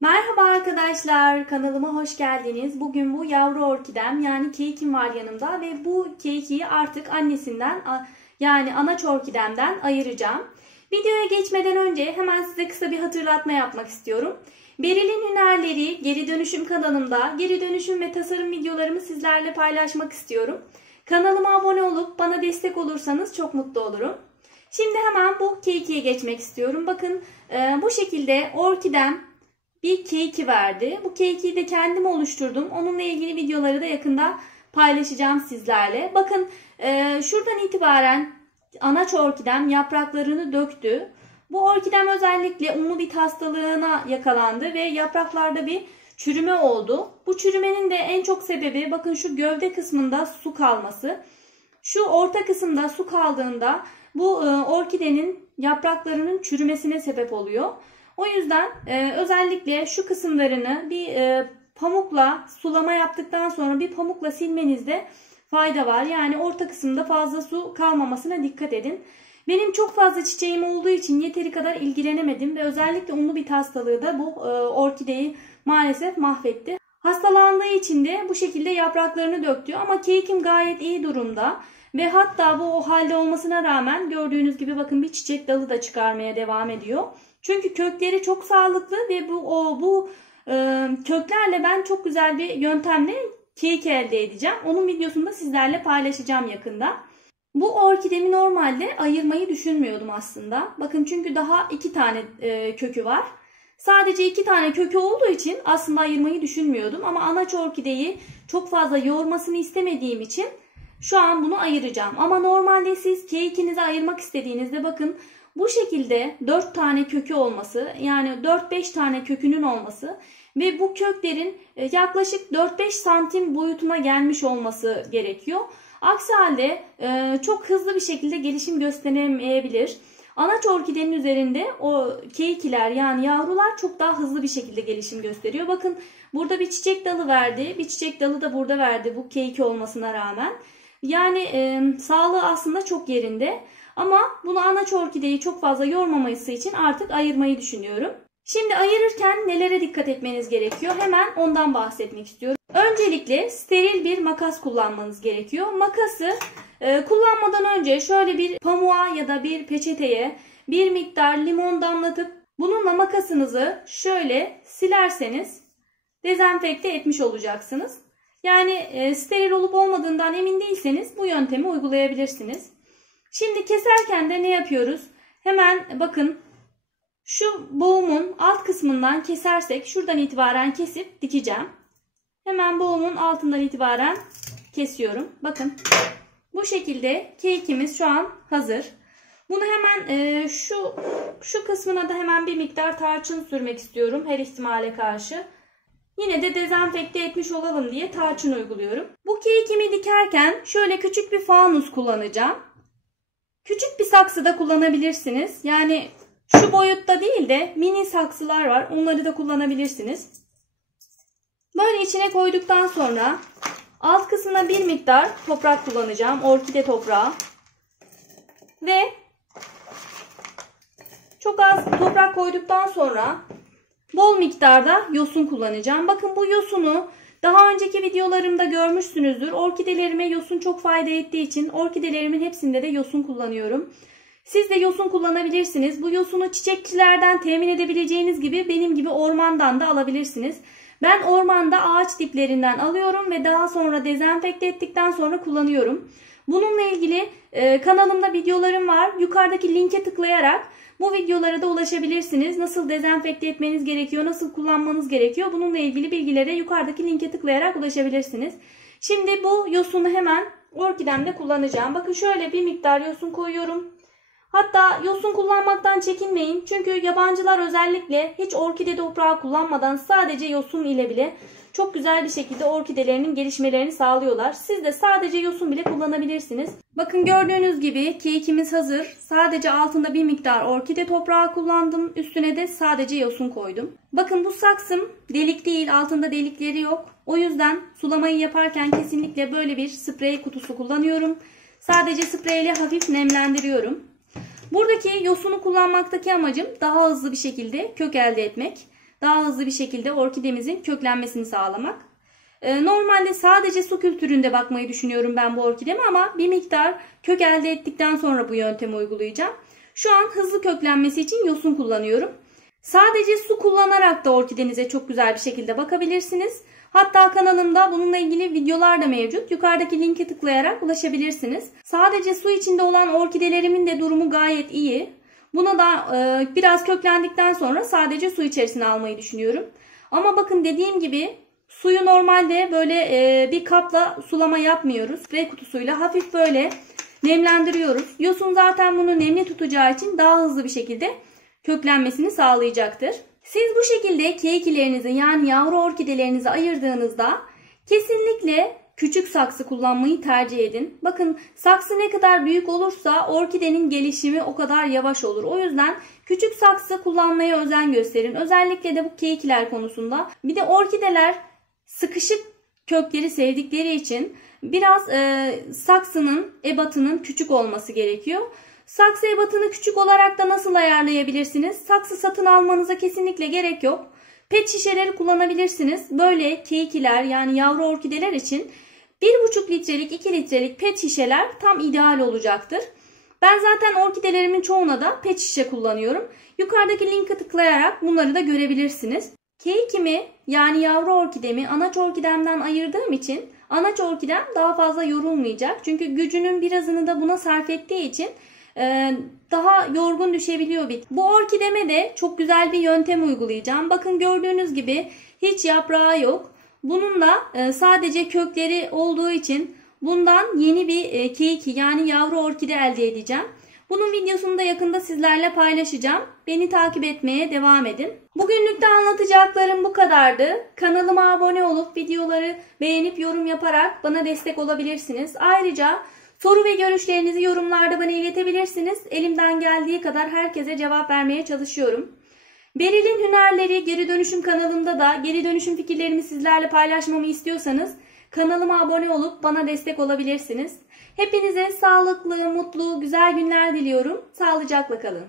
Merhaba arkadaşlar, kanalıma hoş geldiniz. Bugün bu yavru orkidem yani kekim var yanımda ve bu kekiyi artık annesinden yani anaç orkidemden ayıracağım. Videoya geçmeden önce hemen size kısa bir hatırlatma yapmak istiyorum. Beril'in Hünerleri Geri Dönüşüm kanalımda geri dönüşüm ve tasarım videolarımı sizlerle paylaşmak istiyorum. Kanalıma abone olup bana destek olursanız çok mutlu olurum. Şimdi hemen bu kekiye geçmek istiyorum. Bakın bu şekilde orkidem bir keki verdi. Bu kekiyi de kendim oluşturdum. Onunla ilgili videoları da yakında paylaşacağım sizlerle. Bakın şuradan itibaren anaç orkidem yapraklarını döktü. Bu orkidem özellikle ummu hastalığına yakalandı ve yapraklarda bir çürüme oldu. Bu çürümenin de en çok sebebi bakın şu gövde kısmında su kalması. Şu orta kısımda su kaldığında bu orkidenin yapraklarının çürümesine sebep oluyor. O yüzden özellikle şu kısımlarını bir pamukla sulama yaptıktan sonra bir pamukla silmenizde fayda var. Yani orta kısımda fazla su kalmamasına dikkat edin. Benim çok fazla çiçeğim olduğu için yeteri kadar ilgilenemedim ve özellikle unlu bit hastalığı da bu orkideyi maalesef mahvetti. Hastalandığı için de bu şekilde yapraklarını döktü ama kekim gayet iyi durumda. Ve hatta bu o halde olmasına rağmen gördüğünüz gibi bakın bir çiçek dalı da çıkarmaya devam ediyor. Çünkü kökleri çok sağlıklı ve bu köklerle ben çok güzel bir yöntemle kek elde edeceğim. Onun videosunu da sizlerle paylaşacağım yakında. Bu orkidemi normalde ayırmayı düşünmüyordum aslında. Bakın çünkü daha 2 tane kökü var. Sadece 2 tane kökü olduğu için aslında ayırmayı düşünmüyordum. Ama anaç orkideyi çok fazla yoğurmasını istemediğim için şu an bunu ayıracağım. Ama normalde siz kekinizi ayırmak istediğinizde bakın bu şekilde 4 tane kökü olması, yani 4-5 tane kökünün olması ve bu köklerin yaklaşık 4-5 santim boyutuna gelmiş olması gerekiyor. Aksi halde çok hızlı bir şekilde gelişim gösteremeyebilir. Anaç orkidenin üzerinde o kekiler yani yavrular çok daha hızlı bir şekilde gelişim gösteriyor. Bakın burada bir çiçek dalı verdi, bir çiçek dalı da burada verdi bu keki olmasına rağmen. Yani sağlığı aslında çok yerinde. Ama bunu anaç orkideyi çok fazla yormaması için artık ayırmayı düşünüyorum. Şimdi ayırırken nelere dikkat etmeniz gerekiyor? Hemen ondan bahsetmek istiyorum. Öncelikle steril bir makas kullanmanız gerekiyor. Makası kullanmadan önce şöyle bir pamuğa ya da bir peçeteye bir miktar limon damlatıp bununla makasınızı şöyle silerseniz dezenfekte etmiş olacaksınız. Yani steril olup olmadığından emin değilseniz bu yöntemi uygulayabilirsiniz. Şimdi keserken de ne yapıyoruz? Hemen bakın şu boğumun alt kısmından kesersek şuradan itibaren kesip dikeceğim. Hemen boğumun altından itibaren kesiyorum. Bakın bu şekilde kekimiz şu an hazır. Bunu hemen şu kısmına da hemen bir miktar tarçın sürmek istiyorum her ihtimale karşı. Yine de dezenfekte etmiş olalım diye tarçın uyguluyorum. Bu kekimi dikerken şöyle küçük bir fanus kullanacağım. Küçük bir saksı da kullanabilirsiniz. Yani şu boyutta değil de mini saksılar var. Onları da kullanabilirsiniz. Böyle içine koyduktan sonra alt kısmına bir miktar toprak kullanacağım. Orkide toprağı. Ve çok az toprak koyduktan sonra bol miktarda yosun kullanacağım. Bakın bu yosunu daha önceki videolarımda görmüşsünüzdür. Orkidelerime yosun çok fayda ettiği için orkidelerimin hepsinde de yosun kullanıyorum. Siz de yosun kullanabilirsiniz. Bu yosunu çiçekçilerden temin edebileceğiniz gibi benim gibi ormandan da alabilirsiniz. Ben ormanda ağaç diplerinden alıyorum ve daha sonra dezenfekte ettikten sonra kullanıyorum. Bununla ilgili kanalımda videolarım var. Yukarıdaki linke tıklayarak bu videolara da ulaşabilirsiniz. Nasıl dezenfekte etmeniz gerekiyor, nasıl kullanmanız gerekiyor. Bununla ilgili bilgilere yukarıdaki linke tıklayarak ulaşabilirsiniz. Şimdi bu yosunu hemen orkidemde kullanacağım. Bakın şöyle bir miktar yosun koyuyorum. Hatta yosun kullanmaktan çekinmeyin. Çünkü yabancılar özellikle hiç orkide toprağı kullanmadan sadece yosun ile bile çok güzel bir şekilde orkidelerinin gelişmelerini sağlıyorlar. Siz de sadece yosun bile kullanabilirsiniz. Bakın gördüğünüz gibi kekimiz hazır. Sadece altında bir miktar orkide toprağı kullandım. Üstüne de sadece yosun koydum. Bakın bu saksım delik değil, altında delikleri yok. O yüzden sulamayı yaparken kesinlikle böyle bir sprey kutusu kullanıyorum. Sadece spreyle hafif nemlendiriyorum. Buradaki yosunu kullanmaktaki amacım daha hızlı bir şekilde kök elde etmek. daha hızlı bir şekilde orkidemizin köklenmesini sağlamak. Normalde sadece su kültüründe bakmayı düşünüyorum ben bu orkideme ama bir miktar kök elde ettikten sonra bu yöntemi uygulayacağım. Şu an hızlı köklenmesi için yosun kullanıyorum. Sadece su kullanarak da orkidenize çok güzel bir şekilde bakabilirsiniz. Hatta kanalımda bununla ilgili videolar da mevcut. Yukarıdaki linke tıklayarak ulaşabilirsiniz. Sadece su içinde olan orkidelerimin de durumu gayet iyi. Buna da biraz köklendikten sonra sadece su içerisine almayı düşünüyorum. Ama bakın dediğim gibi suyu normalde böyle bir kapla sulama yapmıyoruz. Sprey kutusuyla hafif böyle nemlendiriyoruz. Yosun zaten bunu nemli tutacağı için daha hızlı bir şekilde köklenmesini sağlayacaktır. Siz bu şekilde keikilerinizi yani yavru orkidelerinizi ayırdığınızda kesinlikle küçük saksı kullanmayı tercih edin. Bakın saksı ne kadar büyük olursa orkidenin gelişimi o kadar yavaş olur. O yüzden küçük saksı kullanmaya özen gösterin. Özellikle de bu keikiler konusunda. Bir de orkideler sıkışık kökleri sevdikleri için biraz saksının ebatının küçük olması gerekiyor. Saksı ebatını küçük olarak da nasıl ayarlayabilirsiniz? Saksı satın almanıza kesinlikle gerek yok. Pet şişeleri kullanabilirsiniz. Böyle keikiler yani yavru orkideler için 1,5 litrelik 2 litrelik pet şişeler tam ideal olacaktır. Ben zaten orkidelerimin çoğuna da pet şişe kullanıyorum. Yukarıdaki linke tıklayarak bunları da görebilirsiniz. Keikimi yani yavru orkidemi anaç orkidemden ayırdığım için anaç orkidem daha fazla yorulmayacak. Çünkü gücünün birazını da buna sarf ettiği için daha yorgun düşebiliyor bitki. Bu orkideme de çok güzel bir yöntem uygulayacağım. Bakın gördüğünüz gibi hiç yaprağı yok. Bunun da sadece kökleri olduğu için bundan yeni bir keiki yani yavru orkide elde edeceğim. Bunun videosunu da yakında sizlerle paylaşacağım. Beni takip etmeye devam edin. Bugünlük de anlatacaklarım bu kadardı. Kanalıma abone olup videoları beğenip yorum yaparak bana destek olabilirsiniz. Ayrıca soru ve görüşlerinizi yorumlarda bana iletebilirsiniz. Elimden geldiği kadar herkese cevap vermeye çalışıyorum. Beril'in Hünerleri Geri Dönüşüm kanalımda da geri dönüşüm fikirlerimi sizlerle paylaşmamı istiyorsanız kanalıma abone olup bana destek olabilirsiniz. Hepinize sağlıklı, mutlu, güzel günler diliyorum. Sağlıcakla kalın.